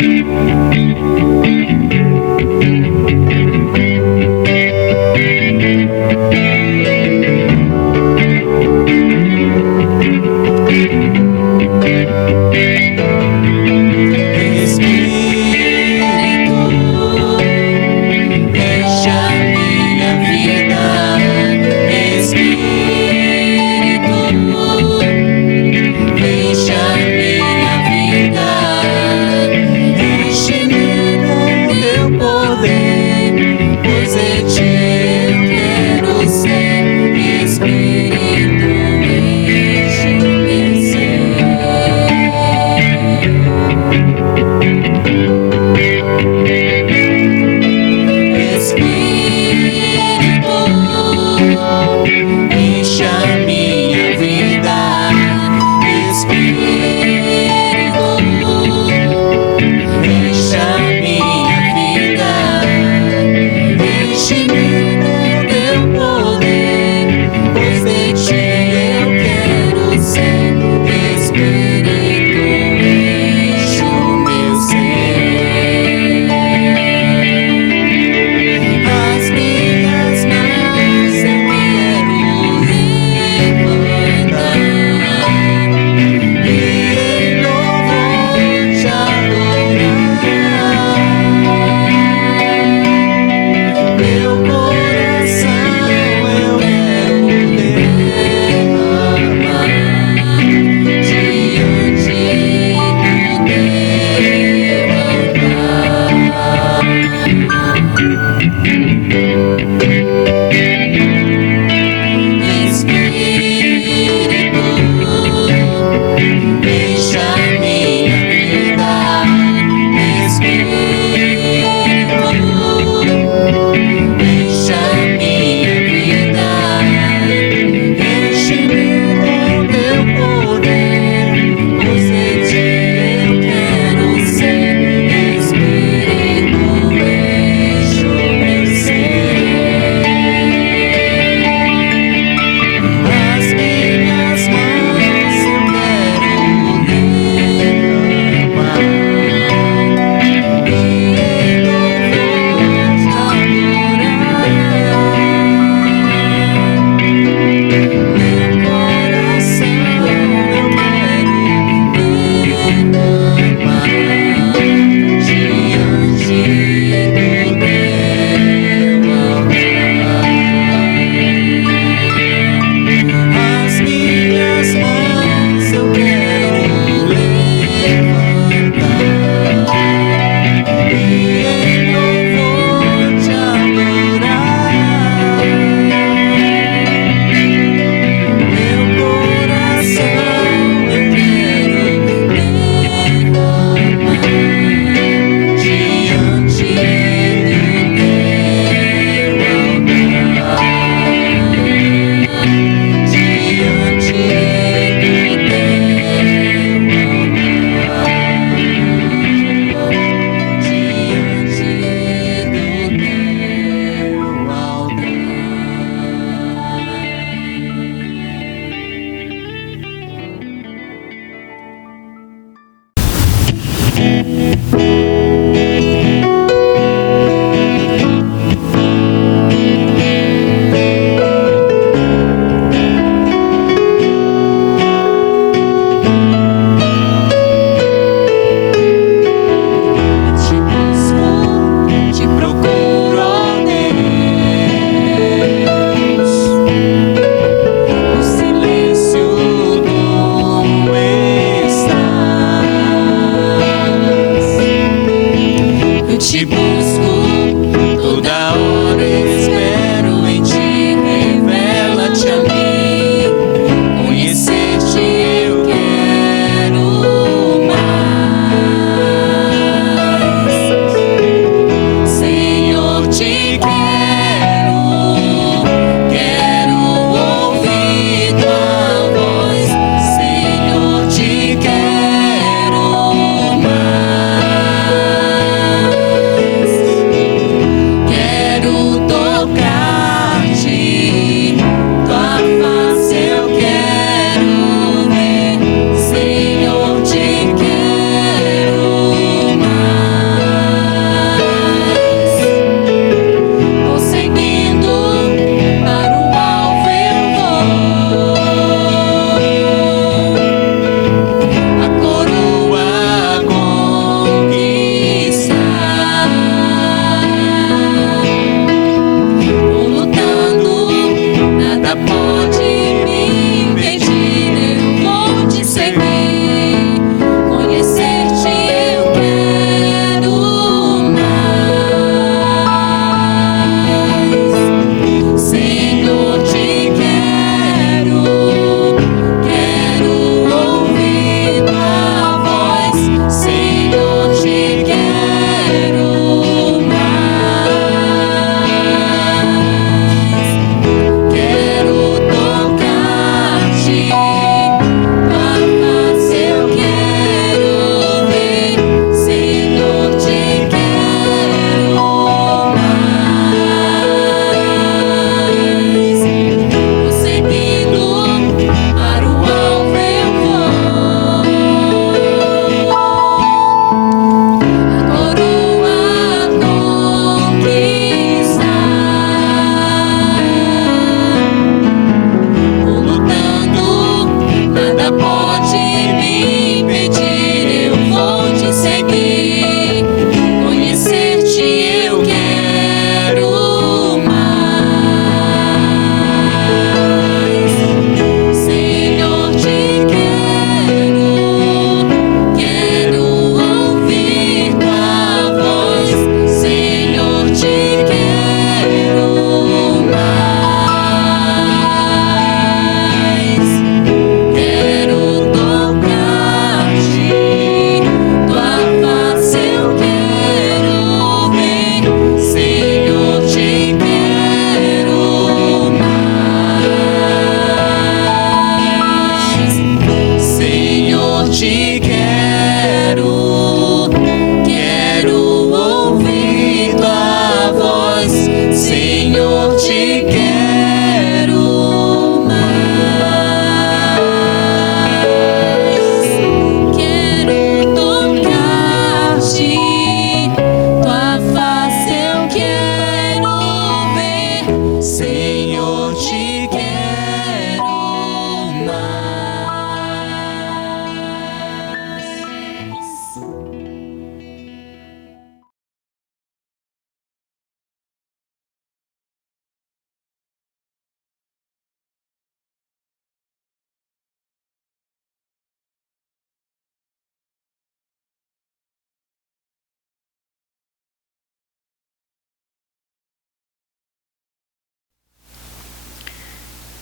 mais.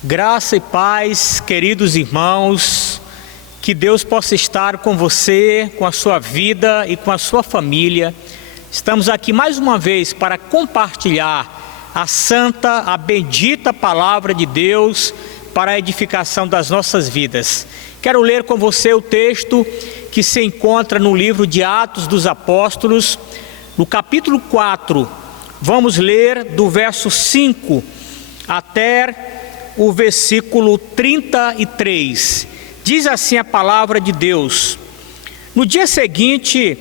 Graça e paz, queridos irmãos, que Deus possa estar com você, com a sua vida e com a sua família. Estamos aqui mais uma vez para compartilhar a santa, a bendita palavra de Deus para a edificação das nossas vidas. Quero ler com você o texto que se encontra no livro de Atos dos Apóstolos, no capítulo 4. Vamos ler do verso 5 até o versículo 33. Diz assim a palavra de Deus: No dia seguinte,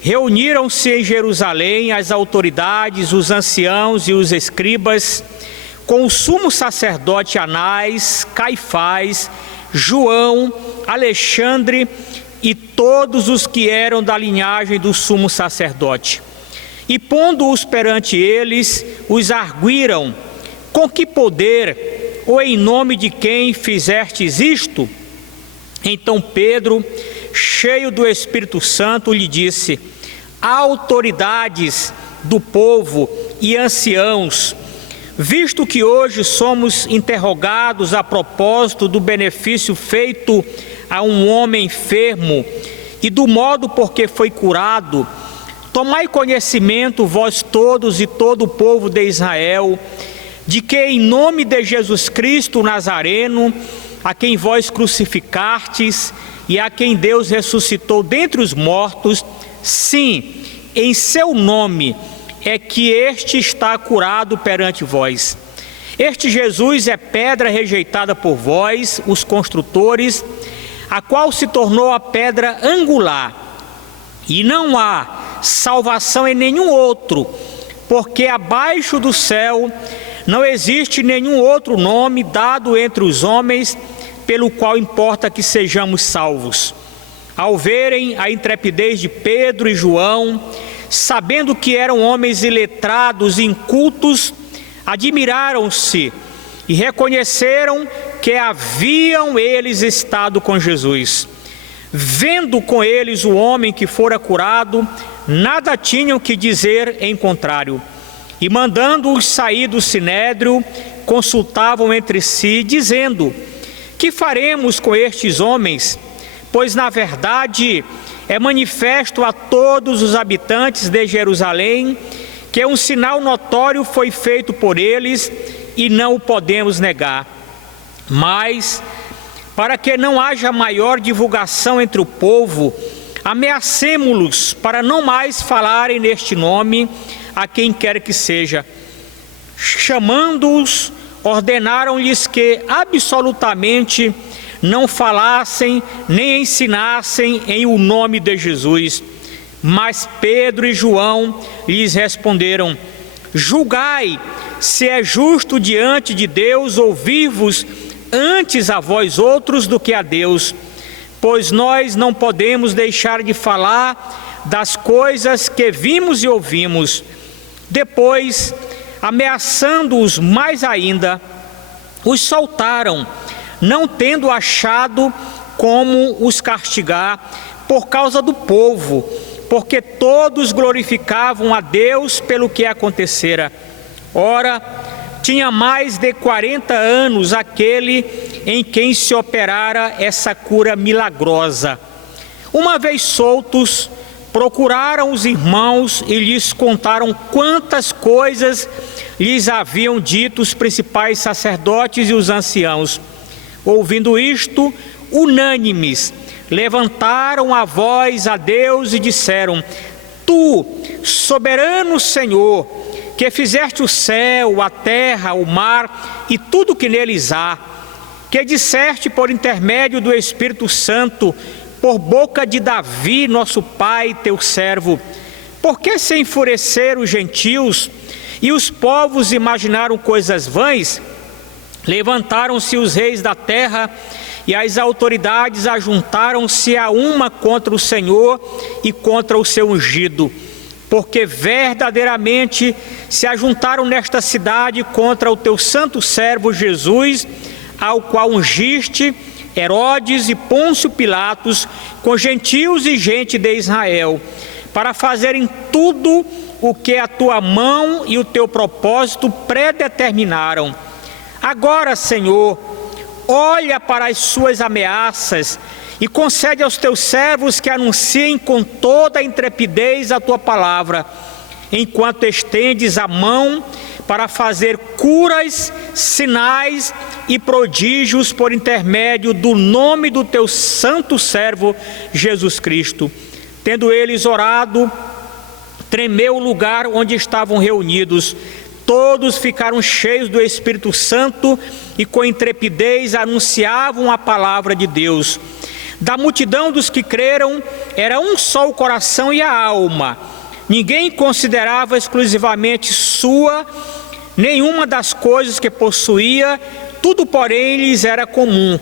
reuniram-se em Jerusalém as autoridades, os anciãos e os escribas, com o sumo sacerdote Anás, Caifás, João, Alexandre e todos os que eram da linhagem do sumo sacerdote. E pondo-os perante eles, os arguíram: Com que poder ou em nome de quem fizestes isto? Então Pedro, cheio do Espírito Santo, lhe disse: Autoridades do povo e anciãos, visto que hoje somos interrogados a propósito do benefício feito a um homem enfermo e do modo por que foi curado, tomai conhecimento, vós todos e todo o povo de Israel, de que em nome de Jesus Cristo Nazareno, a quem vós crucificastes e a quem Deus ressuscitou dentre os mortos, sim, em seu nome é que este está curado perante vós. Este Jesus é pedra rejeitada por vós, os construtores, a qual se tornou a pedra angular. E não há salvação em nenhum outro, porque abaixo do céu não existe nenhum outro nome dado entre os homens pelo qual importa que sejamos salvos. Ao verem a intrepidez de Pedro e João, sabendo que eram homens iletrados e incultos, admiraram-se e reconheceram que haviam eles estado com Jesus. Vendo com eles o homem que fora curado, nada tinham que dizer em contrário. E mandando-os sair do sinédrio, consultavam entre si, dizendo: Que faremos com estes homens? Pois na verdade é manifesto a todos os habitantes de Jerusalém que um sinal notório foi feito por eles e não o podemos negar. Mas, para que não haja maior divulgação entre o povo, ameacemo-los para não mais falarem neste nome a quem quer que seja. Chamando-os, ordenaram-lhes que absolutamente não falassem nem ensinassem em o nome de Jesus. Mas Pedro e João lhes responderam: Julgai se é justo diante de Deus ouvir-vos antes a vós outros do que a Deus, pois nós não podemos deixar de falar das coisas que vimos e ouvimos. Depois, ameaçando-os mais ainda, os soltaram, não tendo achado como os castigar por causa do povo, porque todos glorificavam a Deus pelo que acontecera. Ora, tinha mais de 40 anos aquele em quem se operara essa cura milagrosa. Uma vez soltos, procuraram os irmãos e lhes contaram quantas coisas lhes haviam dito os principais sacerdotes e os anciãos. Ouvindo isto, unânimes, levantaram a voz a Deus e disseram: Tu, soberano Senhor, que fizeste o céu, a terra, o mar e tudo que neles há, que disseste por intermédio do Espírito Santo, por boca de Davi, nosso pai, teu servo: Por que se enfureceram os gentios e os povos imaginaram coisas vãs? Levantaram-se os reis da terra e as autoridades ajuntaram-se a uma contra o Senhor e contra o seu ungido, porque verdadeiramente se ajuntaram nesta cidade contra o teu santo servo Jesus, ao qual ungiste Herodes e Pôncio Pilatos, com gentios e gente de Israel, para fazerem tudo o que a tua mão e o teu propósito predeterminaram. Agora, Senhor, olha para as suas ameaças e concede aos teus servos que anunciem com toda a intrepidez a tua palavra, enquanto estendes a mão para fazer curas, sinais e prodígios por intermédio do nome do teu santo servo Jesus Cristo. Tendo eles orado, tremeu o lugar onde estavam reunidos. Todos ficaram cheios do Espírito Santo e com intrepidez anunciavam a palavra de Deus. Da multidão dos que creram, era um só o coração e a alma. Ninguém considerava exclusivamente sua nenhuma das coisas que possuía, tudo, porém, lhes era comum.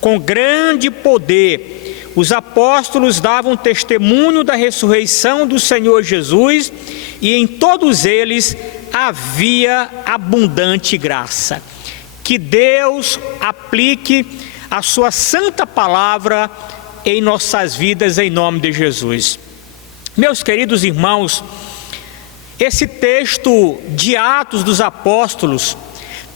Com grande poder, os apóstolos davam testemunho da ressurreição do Senhor Jesus, e em todos eles havia abundante graça. Que Deus aplique a sua santa palavra em nossas vidas, em nome de Jesus. Meus queridos irmãos, esse texto de Atos dos Apóstolos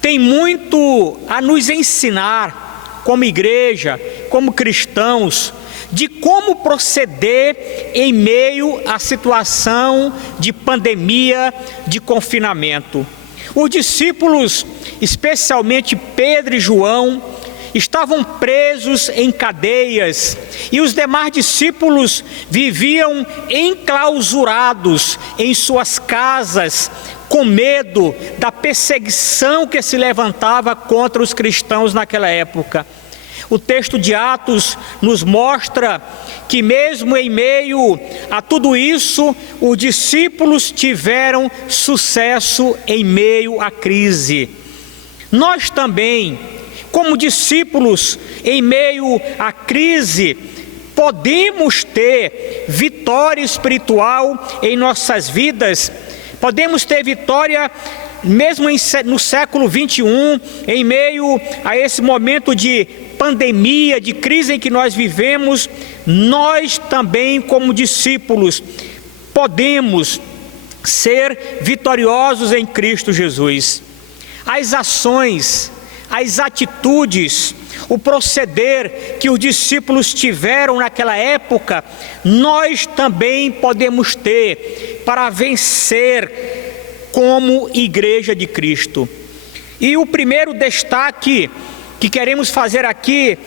tem muito a nos ensinar como igreja, como cristãos, de como proceder em meio à situação de pandemia, de confinamento. Os discípulos, especialmente Pedro e João, estavam presos em cadeias, e os demais discípulos viviam enclausurados em suas casas, com medo da perseguição que se levantava contra os cristãos naquela época. O texto de Atos nos mostra que mesmo em meio a tudo isso, os discípulos tiveram sucesso em meio à crise. Nós também, como discípulos, em meio à crise, podemos ter vitória espiritual em nossas vidas. Podemos ter vitória mesmo no século 21, em meio a esse momento de pandemia, de crise em que nós vivemos. Nós também, como discípulos, podemos ser vitoriosos em Cristo Jesus. As ações, as atitudes, o proceder que os discípulos tiveram naquela época, nós também podemos ter para vencer como igreja de Cristo. E o primeiro destaque que queremos fazer aqui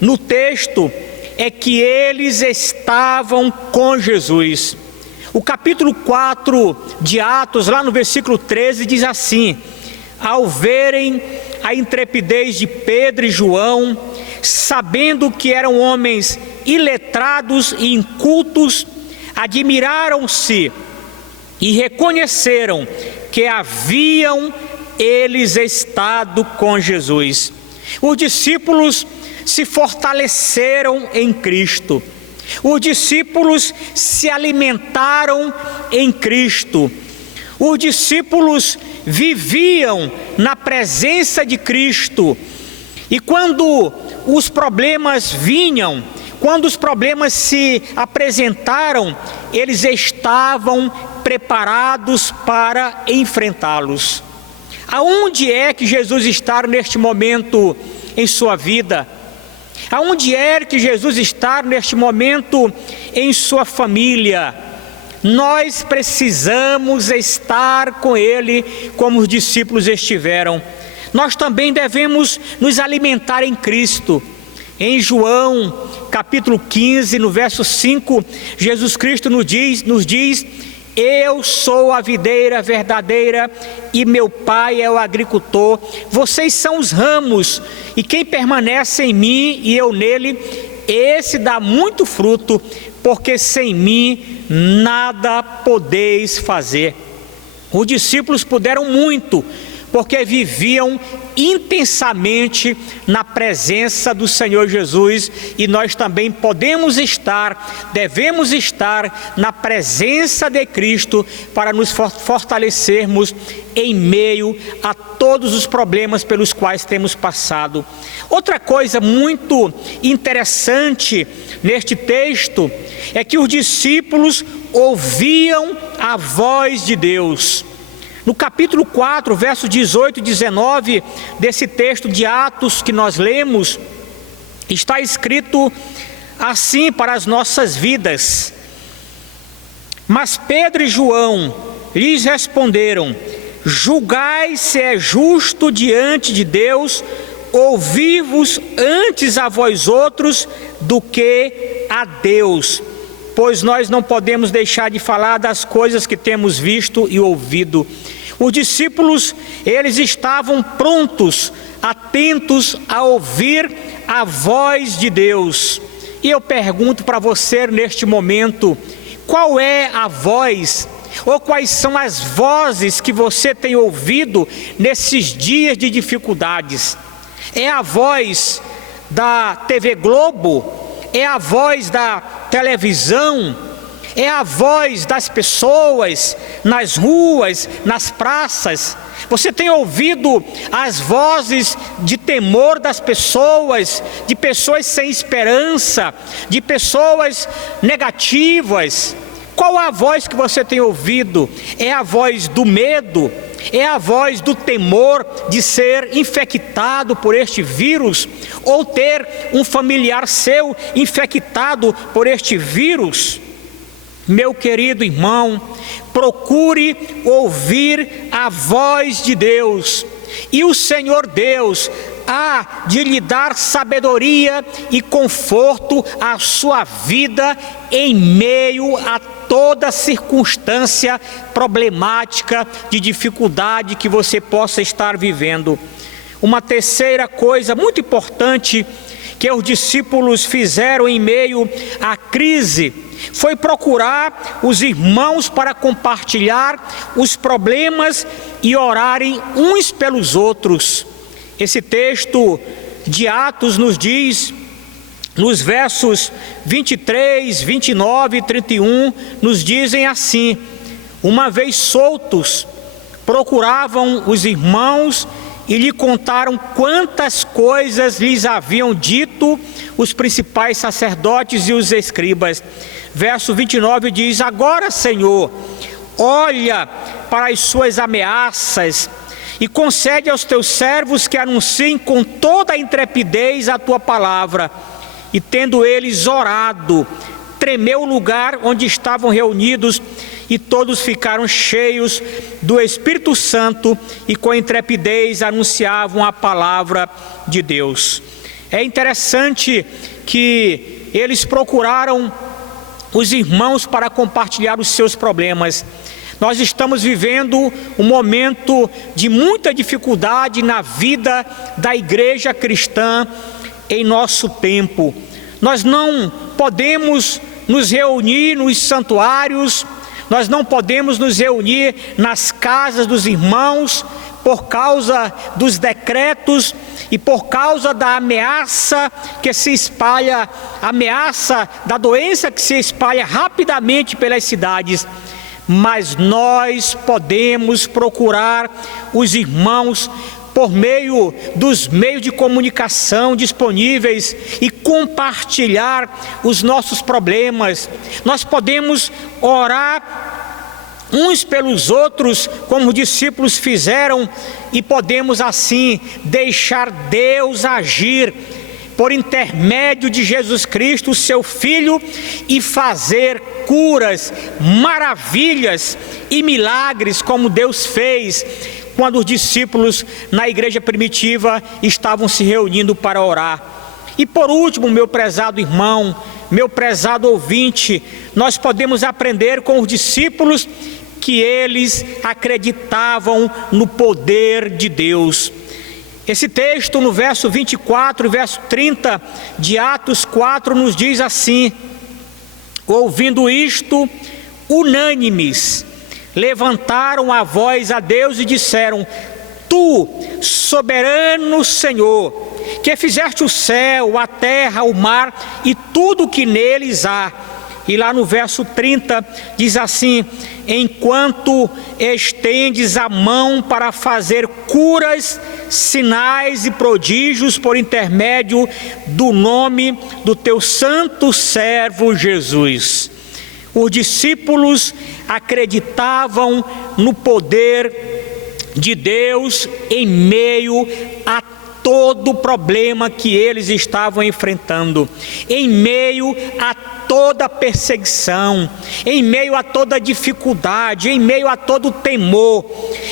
no texto é que eles estavam com Jesus. O capítulo 4 de Atos, lá no versículo 13, diz assim: ao verem a intrepidez de Pedro e João, sabendo que eram homens iletrados e incultos, admiraram-se e reconheceram que haviam eles estado com Jesus. Os discípulos se fortaleceram em Cristo. Os discípulos se alimentaram em Cristo. Os discípulos viviam na presença de Cristo. E quando os problemas vinham, quando os problemas se apresentaram, eles estavam preparados para enfrentá-los. Aonde é que Jesus está neste momento em sua vida? Aonde é que Jesus está neste momento em sua família? Nós precisamos estar com Ele como os discípulos estiveram. Nós também devemos nos alimentar em Cristo. Em João capítulo 15, no verso 5, Jesus Cristo nos diz: eu sou a videira verdadeira e meu Pai é o agricultor. Vocês são os ramos, e quem permanece em mim e eu nele, esse dá muito fruto, porque sem mim nada podeis fazer. Os discípulos puderam muito, porque viviam intensamente na presença do Senhor Jesus, e nós também podemos estar, devemos estar na presença de Cristo para nos fortalecermos em meio a todos os problemas pelos quais temos passado. Outra coisa muito interessante neste texto é que os discípulos ouviam a voz de Deus. No capítulo 4, versos 18 e 19, desse texto de Atos que nós lemos, está escrito assim para as nossas vidas: mas Pedro e João lhes responderam: julgai se é justo diante de Deus ouvir-vos antes a vós outros do que a Deus, pois nós não podemos deixar de falar das coisas que temos visto e ouvido. Os discípulos, eles estavam prontos, atentos a ouvir a voz de Deus. E eu pergunto para você neste momento: qual é a voz, ou quais são as vozes que você tem ouvido nesses dias de dificuldades? É a voz da TV Globo? É a voz da televisão? É a voz das pessoas nas ruas, nas praças? Você tem ouvido as vozes de temor das pessoas, de pessoas sem esperança, de pessoas negativas? Qual a voz que você tem ouvido? É a voz do medo? É a voz do temor de ser infectado por este vírus? Ou ter um familiar seu infectado por este vírus? Meu querido irmão, procure ouvir a voz de Deus, e o Senhor Deus há de lhe dar sabedoria e conforto à sua vida em meio a toda circunstância problemática, de dificuldade que você possa estar vivendo. Uma terceira coisa muito importante que os discípulos fizeram em meio à crise foi procurar os irmãos para compartilhar os problemas e orarem uns pelos outros. Esse texto de Atos nos diz, nos versos 23, 29 e 31, nos dizem assim: uma vez soltos, procuravam os irmãos e lhe contaram quantas coisas lhes haviam dito os principais sacerdotes e os escribas. Verso 29 diz: agora, Senhor, olha para as suas ameaças e concede aos teus servos que anunciem com toda a intrepidez a tua palavra. E tendo eles orado, tremeu o lugar onde estavam reunidos, e todos ficaram cheios do Espírito Santo e com intrepidez anunciavam a palavra de Deus. É interessante que eles procuraram os irmãos para compartilhar os seus problemas. Nós estamos vivendo um momento de muita dificuldade na vida da igreja cristã em nosso tempo. Nós não podemos nos reunir nos santuários, nós não podemos nos reunir nas casas dos irmãos por causa dos decretos e por causa da ameaça que se espalha, ameaça da doença que se espalha rapidamente pelas cidades. Mas nós podemos procurar os irmãos por meio dos meios de comunicação disponíveis e compartilhar os nossos problemas. Nós podemos orar uns pelos outros, como os discípulos fizeram, e podemos assim deixar Deus agir por intermédio de Jesus Cristo, seu Filho, e fazer curas, maravilhas e milagres, como Deus fez quando os discípulos na igreja primitiva estavam se reunindo para orar. E por último, meu prezado irmão, meu prezado ouvinte, nós podemos aprender com os discípulos que eles acreditavam no poder de Deus. Esse texto no verso 24 e verso 30 de Atos 4 nos diz assim: ouvindo isto, unânimes, levantaram a voz a Deus e disseram: Tu, soberano Senhor, que fizeste o céu, a terra, o mar e tudo o que neles há. E lá no verso 30 diz assim: enquanto estendes a mão para fazer curas, sinais e prodígios por intermédio do nome do teu santo servo Jesus. Os discípulos acreditavam no poder de Deus em meio a todo o problema que eles estavam enfrentando, em meio a toda perseguição, em meio a toda dificuldade, em meio a todo temor,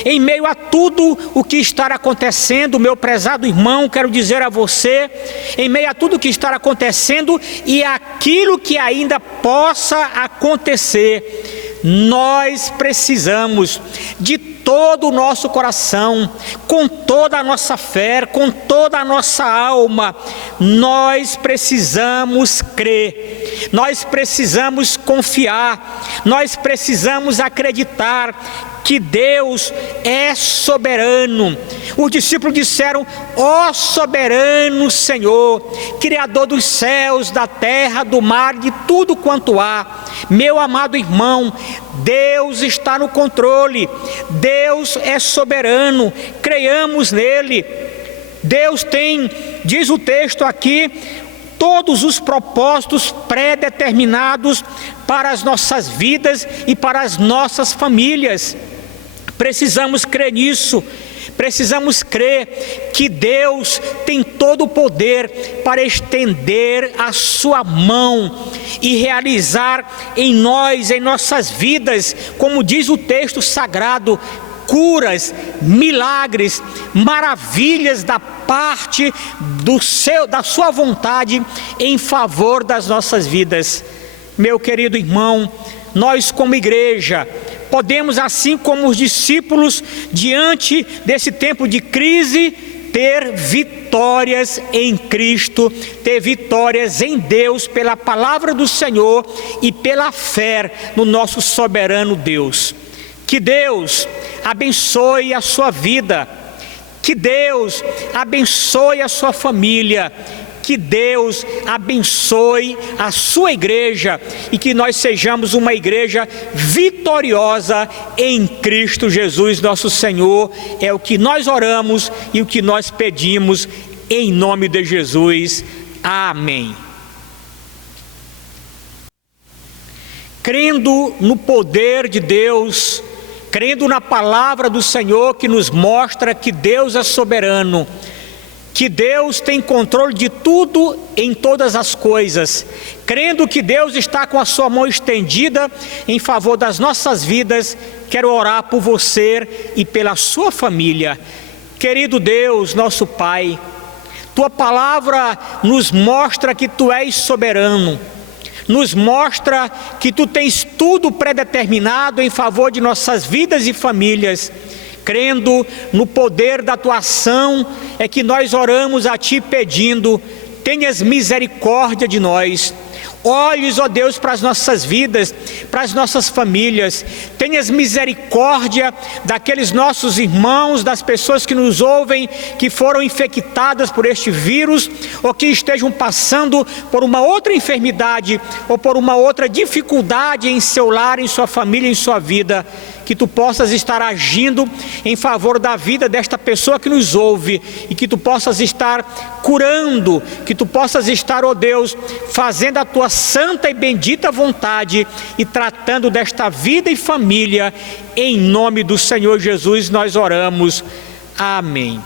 em meio a tudo o que está acontecendo, meu prezado irmão, quero dizer a você, em meio a tudo o que está acontecendo e aquilo que ainda possa acontecer, nós precisamos de todo o nosso coração, com toda a nossa fé, com toda a nossa alma, nós precisamos crer, nós precisamos confiar, nós precisamos acreditar que Deus é soberano. Os discípulos disseram: ó soberano Senhor, Criador dos céus, da terra, do mar, de tudo quanto há. Meu amado irmão, Deus está no controle, Deus é soberano, creiamos nele. Deus tem, diz o texto aqui, todos os propósitos pré-determinados para as nossas vidas e para as nossas famílias. Precisamos crer nisso, precisamos crer que Deus tem todo o poder para estender a sua mão e realizar em nós, em nossas vidas, como diz o texto sagrado, curas, milagres, maravilhas da parte da sua vontade em favor das nossas vidas. Meu querido irmão, nós como igreja podemos, assim como os discípulos, diante desse tempo de crise, ter vitórias em Cristo, ter vitórias em Deus, pela palavra do Senhor e pela fé no nosso soberano Deus. Que Deus abençoe a sua vida, que Deus abençoe a sua família, que Deus abençoe a sua igreja e que nós sejamos uma igreja vitoriosa em Cristo Jesus, nosso Senhor. É o que nós oramos e o que nós pedimos em nome de Jesus. Amém. Crendo no poder de Deus, crendo na palavra do Senhor que nos mostra que Deus é soberano, que Deus tem controle de tudo em todas as coisas, crendo que Deus está com a sua mão estendida em favor das nossas vidas, quero orar por você e pela sua família. Querido Deus, nosso Pai, tua palavra nos mostra que tu és soberano, nos mostra que tu tens tudo predeterminado em favor de nossas vidas e famílias. Crendo no poder da tua ação, é que nós oramos a ti pedindo: tenhas misericórdia de nós. Olhes, ó Deus, para as nossas vidas, para as nossas famílias. Tenhas misericórdia daqueles nossos irmãos, das pessoas que nos ouvem, que foram infectadas por este vírus, ou que estejam passando por uma outra enfermidade, ou por uma outra dificuldade em seu lar, em sua família, em sua vida. Que tu possas estar agindo em favor da vida desta pessoa que nos ouve, e que tu possas estar curando, que tu possas estar, ó Deus, fazendo a tua santa e bendita vontade e tratando desta vida e família. Em nome do Senhor Jesus nós oramos. Amém.